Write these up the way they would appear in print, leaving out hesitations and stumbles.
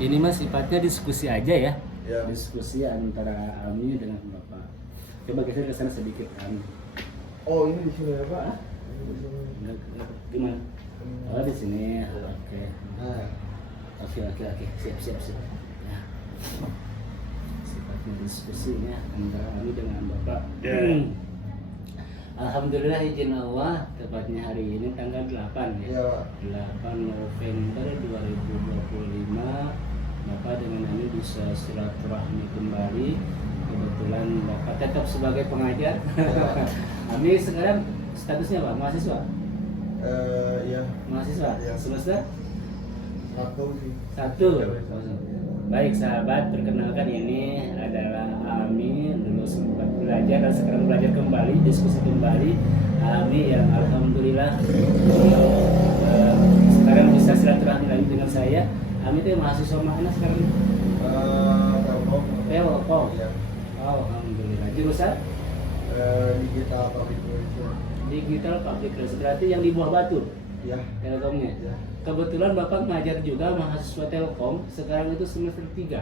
Ini mah sifatnya diskusi aja ya. Ya. Diskusi antara Ami dengan Bapak. Coba geser ke sana sedikit Ami. Oh ini di sini ya Pak? Hah? Ini di sini. Gimana? Oh di sini. Oke. Nah, Oke. Siap. Ya. Sifatnya diskusinya antara Ami dengan Bapak. Alhamdulillah izin Allah, tepatnya hari ini tanggal 8 ya. ya. 8 November 2025 Bapak dengan Ami bisa silaturahmi kembali. Kebetulan Bapak tetap sebagai pengajar. Ya. Ami sekarang statusnya apa? Mahasiswa? Ya. Mahasiswa? Ya. Semester? Satu sih. Satu. Baik sahabat, perkenalkan ini adalah Ami, dulu sempat belajar dan sekarang belajar kembali, diskusi kembali. Ami yang alhamdulillah sekarang bisa silaturahmi lagi dengan saya. Ami itu mahasiswa mana sekarang? Telkom. Telkom. Ya. Oh, alhamdulillah. Jurusan? Digital Public Relations. Digital Public Relations. Berarti yang di Buah Batu Ya. Telkomnya. Ya. Kebetulan Bapak ngajar juga mahasiswa Telkom, sekarang itu semester 3.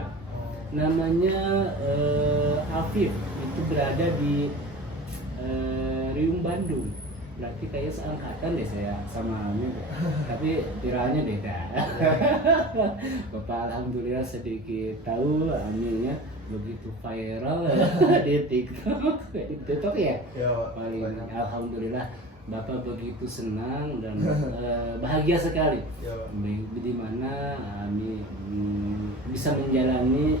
Namanya Afif, itu berada di Riung Bandung. Berarti kayak seangkatan deh saya sama Ami, tapi tiranya beda. Bapak alhamdulillah sedikit tahu Aminnya begitu viral di TikTok ya. Ya. Paling Banyak. alhamdulillah Bapak begitu senang dan bahagia sekali Ya. di mana Ami bisa menjalani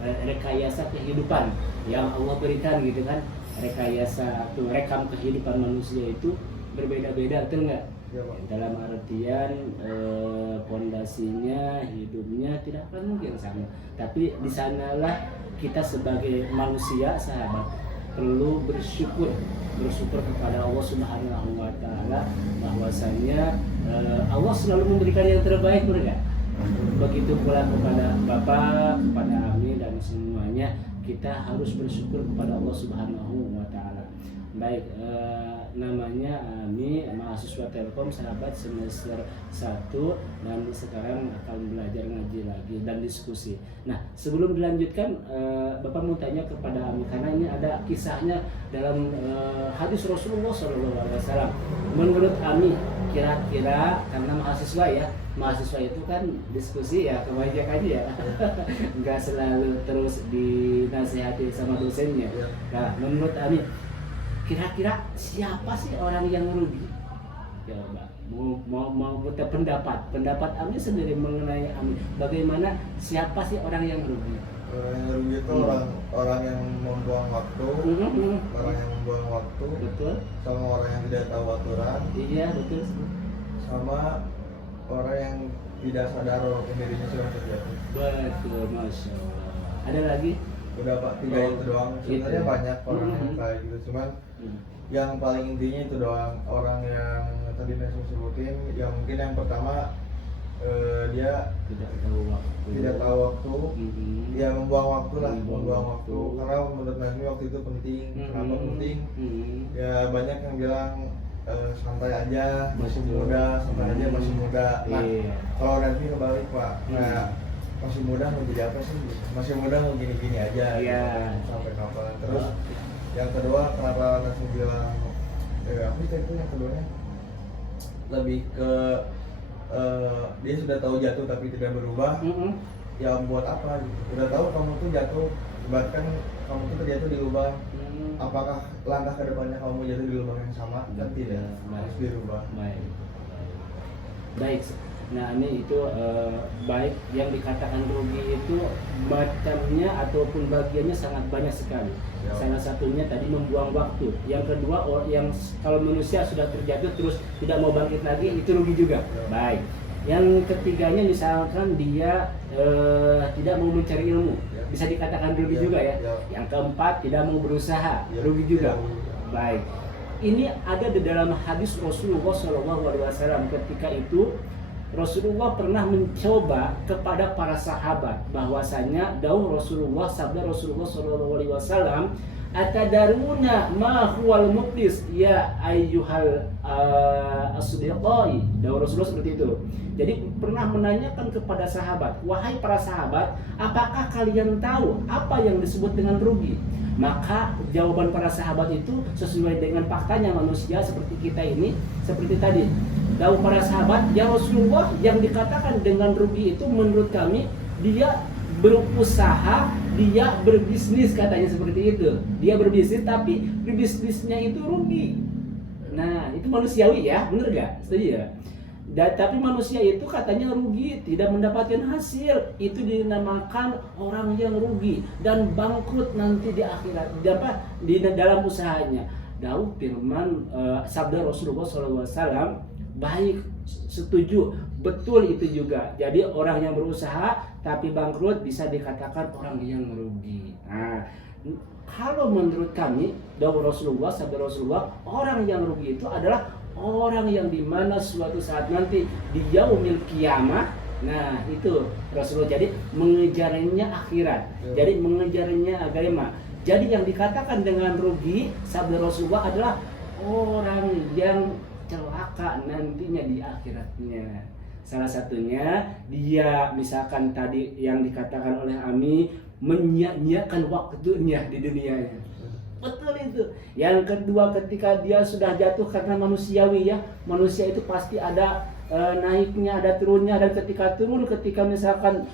rekayasa kehidupan yang Allah berikan gitu kan. Rekayasa atau rekam kehidupan manusia itu berbeda-beda, betul nggak? Ya, Pak. Dalam artian pondasinya hidupnya tidak akan mungkin sama. Tapi di sanalah kita sebagai manusia sahabat perlu bersyukur kepada Allah Subhanahu wa taala bahwasanya Allah selalu memberikan yang terbaik, benar. Begitu pula kepada Bapak, kepada Ami dan semuanya, kita harus bersyukur kepada Allah Subhanahu wa taala. Baik, namanya Ami, mahasiswa Telkom, sahabat semester 1 dan sekarang akan belajar ngaji lagi dan diskusi. Nah, sebelum dilanjutkan, Bapak mau tanya kepada Ami karena ini ada kisahnya dalam hadis Rasulullah SAW. Menurut Ami, kira-kira karena mahasiswa ya, mahasiswa itu kan diskusi ya, kebanyakannya ya, nggak selalu terus dinasihati sama dosennya. Nah, menurut Ami, kira-kira siapa sih orang yang rugi? Coba mau putar pendapat Ami sendiri mengenai Ami. Bagaimana siapa sih orang yang rugi? Orang yang rugi itu orang yang membuang waktu, orang yang membuang waktu, Betul. sama orang yang tidak tahu aturan, Iya betul. sama orang yang tidak sadar walaupun dirinya sudah terjatuh. Betul, masya Allah. Ada lagi? Udah Pak, 3 itu doang. Sebenarnya Gitu. banyak orang yang kayak gitu, cuman yang paling intinya itu doang. Orang yang tadi Nasi sebutin, yang mungkin yang pertama dia Tidak tahu waktu. tidak tahu waktu, ya membuang waktu lah, membuang waktu. waktu. Karena menurut Nasi waktu itu penting. Kenapa penting? Mhm. Ya banyak yang bilang santai aja, masih Betul. muda, santai aja masih muda. Nah, Iya. kalau nanti kebalik Pak, nah masih muda mau jadi apa sih? Masih muda mau gini-gini aja, Iya. gitu. Sampai kapan? Terus yang kedua, kenapa Nasi bilang apa sih itu yang keduanya? Lebih ke dia sudah tahu jatuh tapi tidak berubah. Ya buat apa gitu? Udah tahu kamu tuh jatuh, bahkan kamu tuh terjatuh di lubang. Apakah langkah ke depannya kamu jatuh di lubang yang sama? Kan tidak, harus dirubah. Baik. Nah ini itu baik yang dikatakan rugi itu macamnya ataupun bagiannya sangat banyak sekali. Ya. Salah satunya tadi membuang waktu. Yang kedua yang kalau manusia sudah terjatuh terus tidak mau bangkit lagi itu rugi juga. Ya. Baik. Yang ketiganya misalkan dia tidak mau mencari ilmu, Ya. bisa dikatakan rugi Ya. juga ya. Ya. Yang keempat tidak mau berusaha, Ya. rugi juga. Ya. Baik. Ini ada di dalam hadis Rasulullah SAW. Ketika itu Rasulullah pernah mencoba kepada para sahabat bahwasanya sabda Rasulullah SAW, atadaruna ma huwal muflis ya ayyuhal as-siddiqai, dawuh Rasulullah seperti itu. Jadi pernah menanyakan kepada sahabat, wahai para sahabat, apakah kalian tahu apa yang disebut dengan rugi? Maka jawaban para sahabat itu sesuai dengan faktanya manusia seperti kita ini, seperti tadi. Dawuh para sahabat, ya Rasulullah, yang dikatakan dengan rugi itu menurut kami dia berusaha, dia berbisnis, katanya seperti itu. Dia berbisnis tapi berbisnisnya itu rugi. Nah, itu manusiawi ya, bener gak? Setuju ya? Tapi manusia itu katanya rugi, tidak mendapatkan hasil. Itu dinamakan orang yang rugi dan bangkrut nanti di akhirat. Di dalam usahanya. Dawuh firman sabda Rasulullah SAW, baik, setuju, betul itu juga. Jadi orang yang berusaha tapi bangkrut bisa dikatakan orang yang merugi. Nah, kalau menurut kami, dawuh Rasulullah, sabda Rasulullah, orang yang rugi itu adalah orang yang dimana suatu saat nanti di yaumil kiamah. Nah itu Rasulullah, jadi mengejarnya akhirat, jadi mengejarnya agama. Jadi yang dikatakan dengan rugi, sabda Rasulullah, adalah orang yang celaka nantinya di akhiratnya. Salah satunya dia misalkan tadi yang dikatakan oleh Ami, menyia-nyiakan waktunya di dunia. Betul itu. Yang kedua, ketika dia sudah jatuh, karena manusiawi ya, manusia itu pasti ada naiknya, ada turunnya, dan ketika turun, ketika misalkan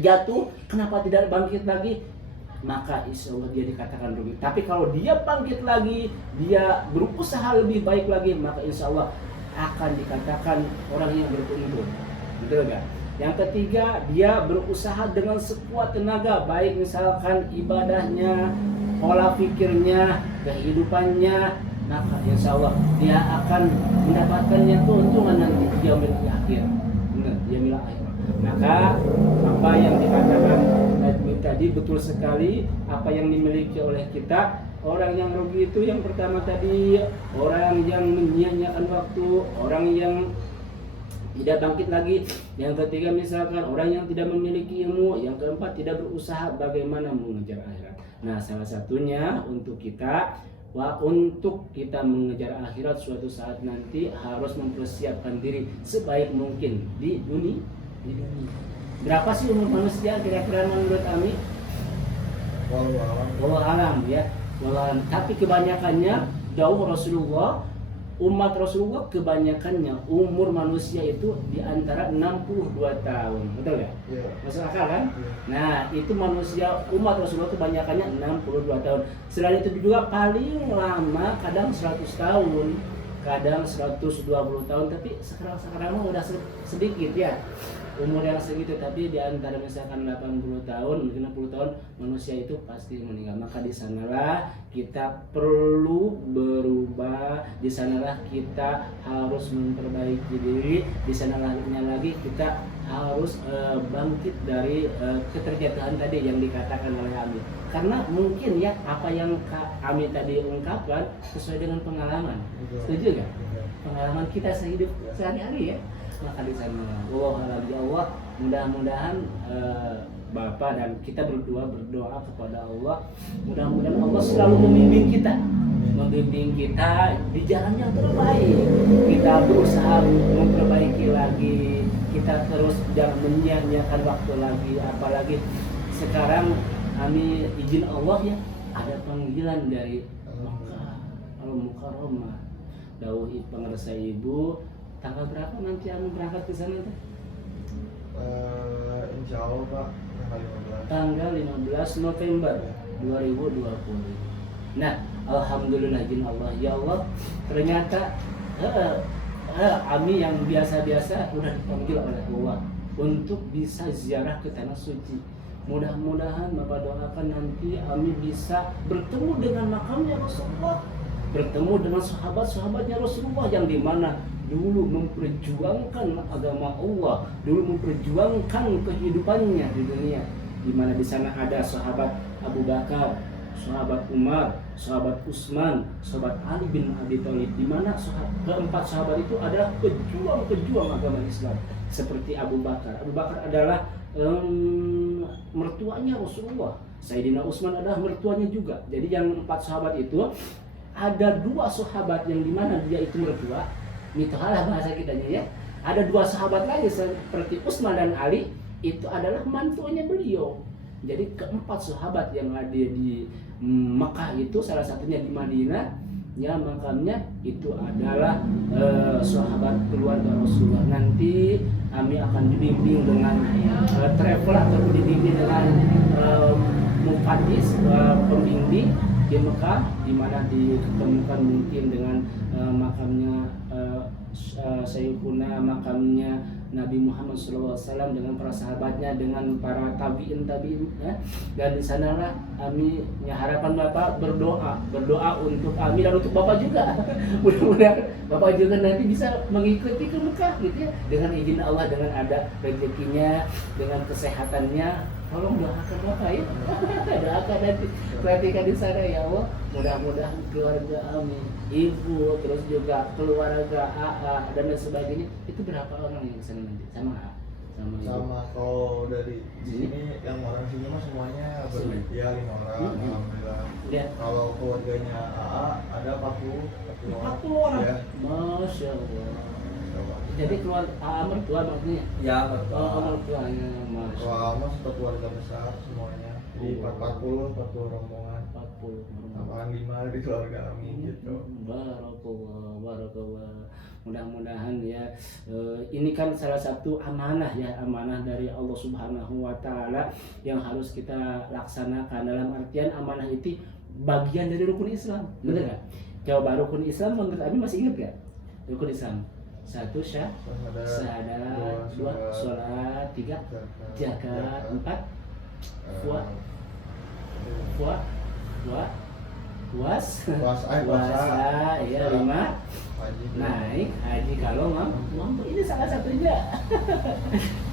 jatuh, kenapa tidak bangkit lagi? Maka insya Allah dia dikatakan rugi. Tapi kalau dia bangkit lagi, dia berusaha lebih baik lagi, maka insya Allah akan dikatakan orang yang beruntung. Betul gak? Yang ketiga, dia berusaha dengan sekuat tenaga, baik misalkan ibadahnya, pola pikirnya, kehidupannya, maka insya Allah dia akan mendapatkannya keuntungan nanti di yaumil akhir. Benar, yaumil akhir. Maka apa yang dikatakan tadi betul sekali, apa yang dimiliki oleh kita. Orang yang rugi itu yang pertama tadi, orang yang menyia-nyiakan waktu, orang yang tidak bangkit lagi. Yang ketiga misalkan orang yang tidak memiliki ilmu. Yang keempat, tidak berusaha bagaimana mengejar akhirat. Nah, salah satunya untuk kita mengejar akhirat suatu saat nanti harus mempersiapkan diri sebaik mungkin di dunia. Berapa sih umur manusia kira-kira menurut Ami? Wallahu alam ya. Tapi kebanyakannya jauh Rasulullah, umat Rasulullah kebanyakannya umur manusia itu di antara 62 tahun. Betul ya? Yeah. Masuk akal kan? Yeah. Nah, itu manusia umat Rasulullah kebanyakannya 62 tahun. Selain itu juga paling lama kadang 100 tahun, kadang 120 tahun, tapi sekarang udah sedikit ya. Umur yang segitu, tapi di antara misalkan 80 tahun, mungkin 60 tahun manusia itu pasti meninggal. Maka di sanalah kita perlu berubah, di sanalah kita harus memperbaiki diri, di sanalah lagi kita harus bangkit dari keterjatuhan tadi yang dikatakan oleh Ami. Karena mungkin ya apa yang Ami tadi ungkapkan sesuai dengan pengalaman. Setuju nggak? Pengalaman kita sehidup sehari-hari ya. Maka di sana Allah, mudah-mudahan Bapak dan kita berdoa kepada Allah, mudah-mudahan Allah selalu membimbing kita di jalan yang terbaik. Kita berusaha memperbaiki lagi, kita terus jangan menyia-nyiakan waktu lagi. Apalagi sekarang kami izin Allah ya, ada panggilan dari Makkah Al-Mukarramah. Dawuh pengersa ibu, tanggal berapa nanti Ami berangkat ke sana tuh? Insya Allah Pak, tanggal 15 November 2020. Nah, alhamdulillah izin Allah. Ya Allah, ternyata Ami yang biasa-biasa udah dipanggil oleh Allah untuk bisa ziarah ke tanah suci. Mudah-mudahan Bapak doakan nanti Ami bisa bertemu dengan makamnya Rasulullah, bertemu dengan sahabat-sahabatnya Rasulullah yang dimana dulu memperjuangkan agama Allah, dulu memperjuangkan kehidupannya di dunia, di mana di sana ada sahabat Abu Bakar, sahabat Umar, sahabat Utsman, sahabat Ali bin Abi Thalib, di mana keempat sahabat itu adalah pejuang agama Islam. Seperti Abu Bakar. Abu Bakar adalah mertuanya Rasulullah. Sayyidina Utsman adalah mertuanya juga. Jadi yang empat sahabat itu ada dua sahabat yang dimana dia itu mertua, mitohalah bahasa kitanya ya. Ada dua sahabat lagi seperti Utsman dan Ali, itu adalah mantunya beliau. Jadi keempat sahabat yang ada di Mekah itu, salah satunya di Madinah, ya makamnya itu adalah sahabat keluarga Rasulullah. Nanti kami akan dibimbing dengan travel atau dibimbing dengan mufaddis, pembimbing di Mekah, di mana ditemukan mungkin dengan makamnya Sayyiduna, makamnya Nabi Muhammad SAW dengan para sahabatnya, dengan para tabiin ya. Dan di sanalah kami harapan Bapak berdoa untuk kami dan untuk Bapak juga. Mudah-mudahan Bapak juga nanti bisa mengikuti ke Mekah gitu ya, dengan izin Allah, dengan ada rezekinya, dengan kesehatannya. Tolong doakan Bapak ya. Doakan nanti perhatikan di sana ya Allah. Mudah-mudahan keluarga kami, ibu, terus juga keluarga AA dan lain sebagainya. Itu berapa orang yang kesana nanti? Sama kalau dari sini yang orang sini mah semuanya ya 5 orang alhamdulillah. Ya. Kalau keluarganya AA ada 40 orang. Ya. Masya Allah. Jadi keluarga AA mertua maksudnya? Ya, betul. Oh, mertuanya. Masya Allah. Kalau mas satu keluarga besar semuanya. Jadi 40 rombongan. 40 Tambahan 5 di keluarga kami gitu. Barakallah. Mudah-mudahan ya, ini kan salah satu amanah ya, amanah dari Allah Subhanahu wa taala yang harus kita laksanakan. Dalam artian amanah itu bagian dari rukun Islam. Benar enggak? Coba rukun Islam menurut Abi masih ingat enggak? Rukun Islam. 1 syahadat, 2 salat, 3 zakat, 4 puasa, ya 5 naik haji kalau mampu. Ini salah satunya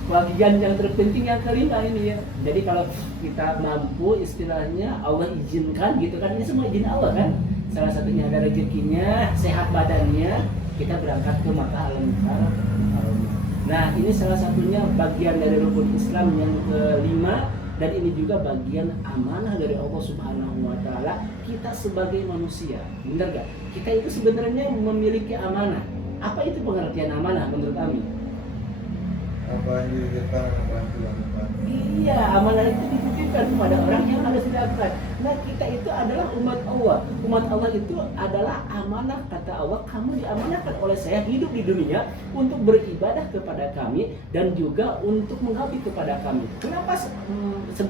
bagian yang terpenting yang kelima ini ya. Jadi kalau kita mampu, istilahnya Allah izinkan gitu kan, ini semua izin Allah kan. Salah satunya ada rezekinya, sehat badannya, kita berangkat ke Makkah al-Mukarram. Nah ini salah satunya bagian dari rukun Islam yang kelima. Dan ini juga bagian amanah dari Allah Subhanahu wa taala kita sebagai manusia. Benar gak? Kita itu sebenarnya memiliki amanah. Apa itu pengertian amanah menurut kami? Apa yang dititipkan, apa yang dilakukan. Iya, amanah itu dititipkan kepada orang yang harus dilakukan. Nah, kita itu adalah umat Allah. Umat Allah itu adalah amanah, kata Allah, kamu diamanahkan oleh saya hidup di dunia untuk beribadah kepada kami dan juga untuk mengabdi kepada kami. Kenapa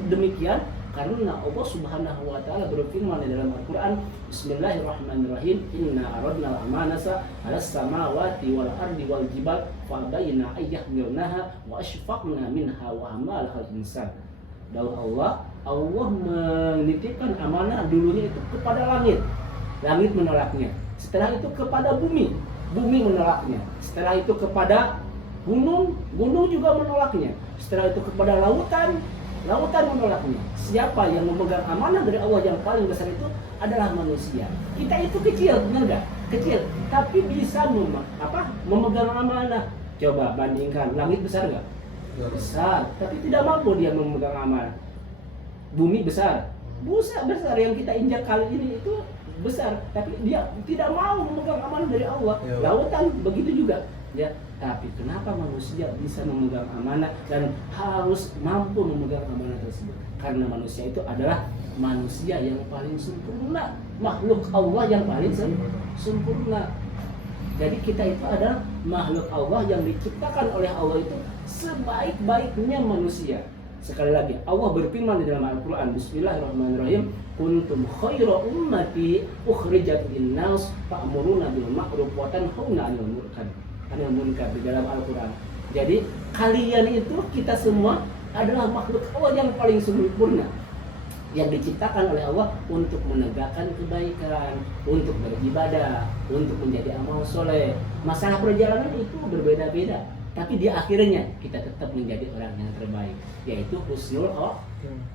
demikian? Karena Allah Subhanahu wa taala berfirman di dalam Al-Qur'an, Bismillahirrahmanirrahim, Inna aradna al-amanata 'alas samawati wal ardi wal jibal fabayna ayyahmilnaha wa ashfaqna minha wa hamalaha al-insan. Dalam Allah menitipkan amanah dulunya itu kepada langit menolaknya. Setelah itu kepada bumi menolaknya. Setelah itu kepada gunung juga menolaknya. Setelah itu kepada lautan menolaknya. Siapa yang memegang amanah dari Allah yang paling besar itu adalah manusia. Kita itu kecil, benar gak? Kecil, tapi bisa memegang amanah. Coba bandingkan, langit besar gak? Besar, tapi tidak mampu dia memegang amanah. Bumi besar yang kita injak kali ini itu besar, tapi dia tidak mau memegang amanah dari Allah. Lautan begitu juga. Ya, tapi kenapa manusia bisa memegang amanah dan harus mampu memegang amanah tersebut? Karena manusia itu adalah manusia yang paling sempurna, makhluk Allah yang paling sempurna. Jadi kita itu adalah makhluk Allah yang diciptakan oleh Allah itu sebaik-baiknya manusia. Sekali lagi, Allah berfirman di dalam Al-Quran, Bismillahirrahmanirrahim, kuntum khaira ummati ukhrijat linnas ta'muruna bil ma'ruf wa tanhauna 'anil munkar di dalam Al-Quran. Jadi kalian itu, kita semua adalah makhluk Allah yang paling sempurna, yang diciptakan oleh Allah untuk menegakkan kebaikan, untuk beribadah, untuk menjadi amal soleh. Masalah perjalanan itu berbeda-beda, tapi di akhirnya kita tetap menjadi orang yang terbaik, yaitu husnul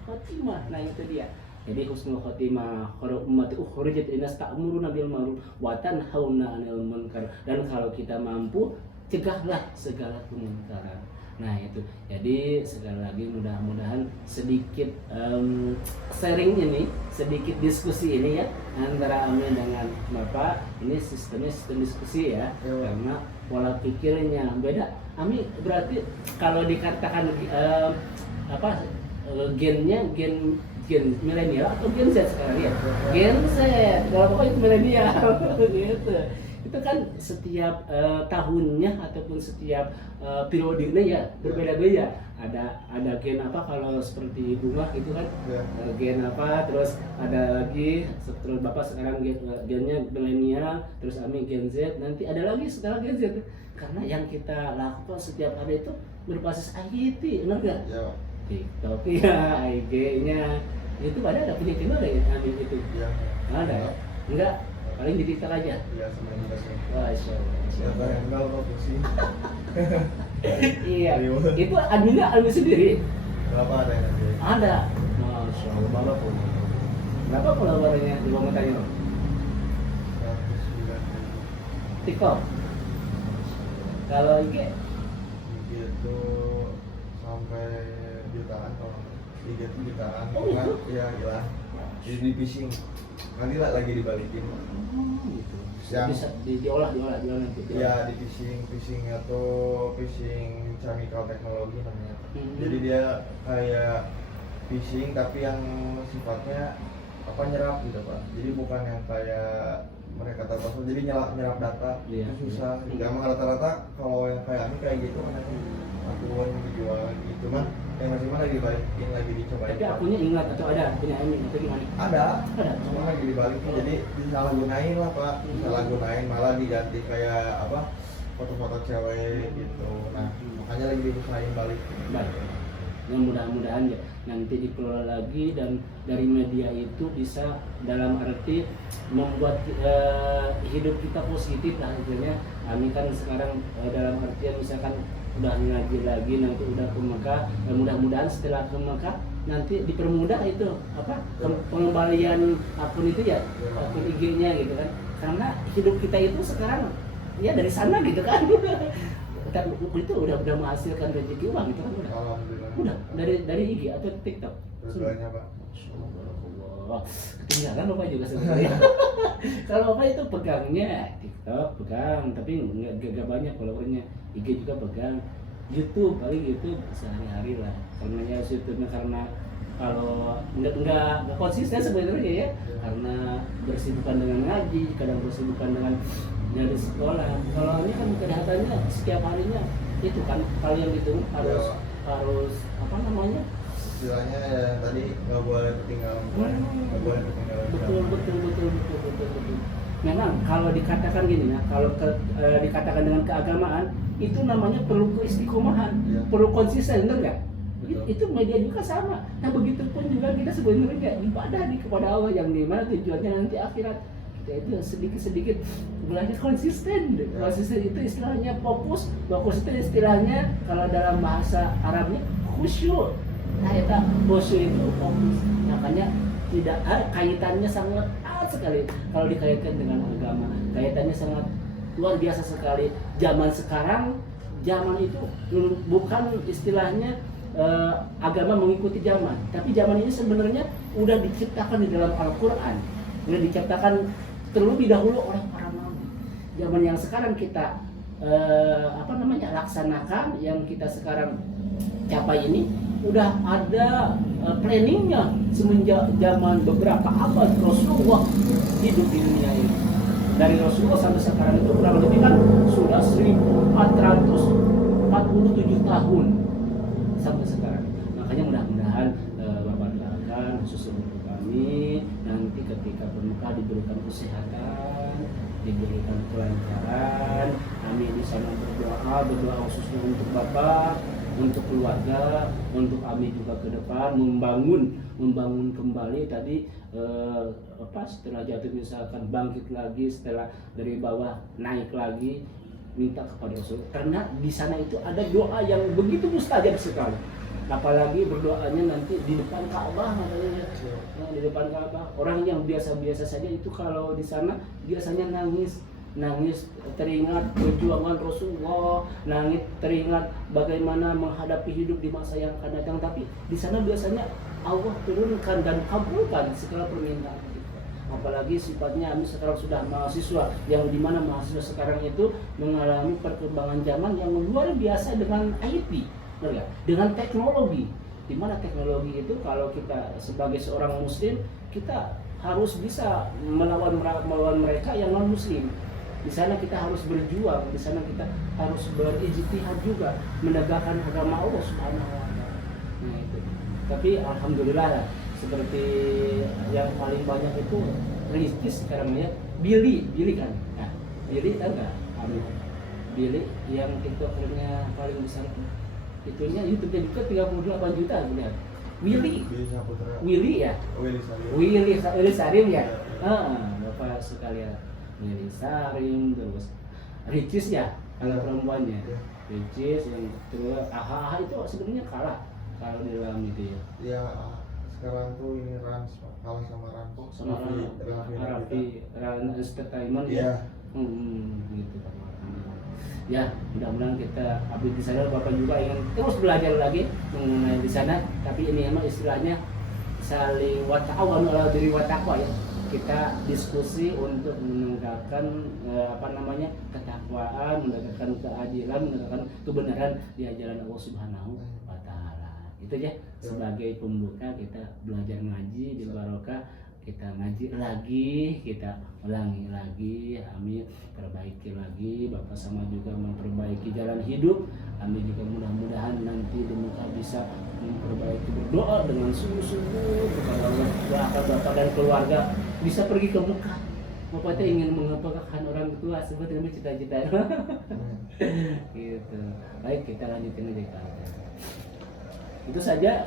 khotimah. Nah itu dia. Jadi husnul khotimah, khairu ummati ukhrijat linnas ta'muruna bil ma'ruf wa tanhauna 'anil munkar. Dan kalau kita mampu, cegahlah segala kemungkaran. Nah itu, jadi sekali lagi mudah-mudahan sedikit sharing ini, sedikit diskusi ini ya antara Ami dengan Bapak. Ini sistemnya sistem diskusi ya, Iya. karena pola pikirnya beda. Ami berarti kalau dikatakan gennya gen milenial atau gen Z sekarang ya? Gen Z, kalau Bapak itu milenial gitu. Itu kan setiap tahunnya ataupun setiap periodenya ya berbeda-beda. Ada gen apa kalau seperti bunga itu kan, Ya. gen apa, terus ada lagi terus Bapak sekarang gennya milenial, terus Ami gen Z, nanti ada lagi setelah gen Z. Karena yang kita lakukan setiap hari itu berbasis IT, benar nggak? Ya. TikTok ya, IG-nya itu ada punya channel ya Ami itu? Ya. Ada ya? Enggak, paling di TikTok aja. Ya sama juga sih. Wah, Masya Ya Allah. yang enggak kok pusing. Iya, Iya. itu adminnya admin sendiri. Berapa ada yang nanti? Ada. Masya Allah, Bapak punya. Berapa followernya di bawah tanya? 190. TikTok. Kalau IG Gitu sampai jutaan kalau IG itu jutaan. Oh, Kan gitu? ya gila. Jadi di phishing. Nanti lah lagi dibalikin. gitu. Yang- Bisa diolah nanti. Ya di phishing atau phishing chemical teknologi namanya. Hmm. Jadi dia kayak phishing tapi yang sifatnya apa nyerap gitu Pak. Jadi bukan yang kayak mereka tahu password, jadi nyerap data. Iya. Itu susah. Iya. Emang rata-rata kalau yang kayak ini kayak gitu kan akun dijual gitu kan. Yang masih mana lagi dibalikin lagi dicobain. Tapi akunnya ingat atau ada punya admin atau gimana? Ada, Ada. cuma lagi dibalikin jadi disalahgunain lah Pak. Disalahgunain malah diganti kayak apa foto-foto cewek gitu. Nah makanya lagi diusahain balik. Baik. Yang mudah-mudahan ya nanti dikelola lagi dan dari media itu bisa dalam arti membuat hidup kita positif lah istilahnya. Kami kan sekarang dalam artian misalkan udah ngaji lagi nanti udah ke Mekah, dan mudah-mudahan setelah ke Mekah nanti dipermudah itu apa pengembalian akun itu ya, akun IG-nya gitu kan, karena hidup kita itu sekarang ya dari sana gitu kan. Tapi itu udah menghasilkan rezeki uang gitu kan, udah dari IG atau TikTok. Dua-duanya Pak. Wah, ketinggalan Bapak juga sebenarnya. Kalau Bapak itu pegangnya TikTok pegang, tapi nggak banyak followernya. IG juga pegang. YouTube paling YouTube sehari-hari lah. Karena ya YouTube-nya karena kalau nggak konsisten sebenarnya ya, karena bersibukan dengan ngaji, kadang bersibukan dengan dari sekolah. Kalau ini kan kedatangannya setiap harinya itu kan kalau yang gitu harus apa namanya? Istilahnya ya tadi nggak boleh ketinggalan nggak boleh ketinggalan Betul. Memang kalau dikatakan gini ya, kalau dikatakan dengan keagamaan itu namanya perlu keistiqomahan, Iya. perlu konsisten, benar nggak? Betul. Itu media juga sama. Nah begitu pun juga kita sebenarnya ibadah nih kepada Allah yang dimana tujuannya nanti akhirat. Kita itu sedikit-sedikit belajar konsisten. Konsisten itu istilahnya fokus itu istilahnya kalau dalam bahasa Arabnya khusyuk. Nah, itu khusyuk itu fokus. Makanya tidak kaitannya sangat erat sekali kalau dikaitkan dengan agama. Kaitannya sangat luar biasa sekali. Zaman sekarang, zaman itu bukan istilahnya agama mengikuti zaman, tapi zaman ini sebenarnya udah diciptakan di dalam Al-Quran, udah diciptakan terlebih dahulu oleh para nabi. Zaman yang sekarang kita laksanakan, yang kita sekarang capai ini udah ada planningnya semenjak zaman beberapa abad Rasulullah hidup di dunia ini. Dari Rasulullah sampai sekarang itu kurang lebih kan sudah 1447 tahun sampai sekarang. Makanya mudah-mudahan Bapak doakan khusus untuk kami nanti ketika bermuka diberikan kesehatan, diberikan kelancaran. Kami di sana berdoa khususnya untuk Bapak, untuk keluarga, untuk kami juga ke depan membangun kembali tadi setelah jatuh misalkan bangkit lagi, setelah dari bawah naik lagi, minta kepada Rasul, karena di sana itu ada doa yang begitu mustajab sekali. Apalagi berdoanya nanti di depan Ka'bah katanya. Nah, di depan Ka'bah orang yang biasa-biasa saja itu kalau di sana biasanya nangis nangis teringat perjuangan Rasulullah, nangis teringat bagaimana menghadapi hidup di masa yang akan datang. Tapi di sana biasanya Allah turunkan dan kabulkan segala permintaan kita. Apalagi sifatnya kami sekarang sudah mahasiswa, yang dimana mahasiswa sekarang itu mengalami perkembangan zaman yang luar biasa dengan IT, dengan teknologi. Di mana teknologi itu kalau kita sebagai seorang muslim, kita harus bisa melawan mereka yang non muslim. Di sana kita harus berjuang, di sana kita harus berijtihad juga menegakkan agama Allah Subhanahu wa taala. Nah itu. Tapi alhamdulillah seperti yang paling banyak itu Rizkis sekarang ya, Billy kan. Nah, Billy tahu enggak? Billy yang TikTokernya paling besar itu. Itunya YouTube-nya juga 38 juta lihat. Willy ya? Willy Sarim ya? Bapak sekalian. Willy Sarim terus Ricis ya, anak perempuannya. Ricis yang kedua, AHA itu sebenarnya kalah kalau di dalam itu ya. Ya sekarang tuh ini Rans kalah sama Rans. Sama Raffi Entertainment ya. Gitu kan. Ya, mudah-mudahan kita abdi di sana. Bapak juga ingin terus belajar lagi mengenai di sana, tapi ini emang istilahnya saling wata'awan ala diri wataqwa ya. Kita diskusi untuk menegakkan ketakwaan, menegakkan keadilan, menegakkan kebenaran di ajaran Allah Subhanahu wa taala. Itu ya sebagai pembuka kita belajar ngaji di barokah, kita ngaji lagi, kita ulangi lagi, kami perbaiki lagi, Bapak sama juga memperbaiki jalan hidup. Kami juga mudah-mudahan nanti di Mekah bisa memperbaiki, berdoa dengan sungguh-sungguh kepada Allah, doakan Bapak dan keluarga bisa pergi ke Mekah. Bapak ingin mengapakah orang tua seperti kami cita-cita. Gitu. Baik, kita lanjutin aja Pak. Itu saja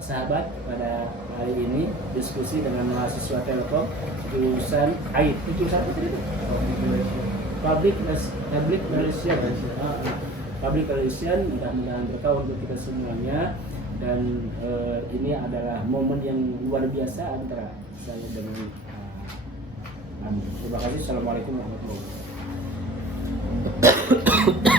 sahabat pada kali ini diskusi dengan mahasiswa Telkom jurusan IT, jurusan itu Public Relation. Mudah-mudahan berkah untuk kita semuanya, dan ini adalah momen yang luar biasa antara saya dengan Terima kasih. Assalamualaikum warahmatullahi wabarakatuh.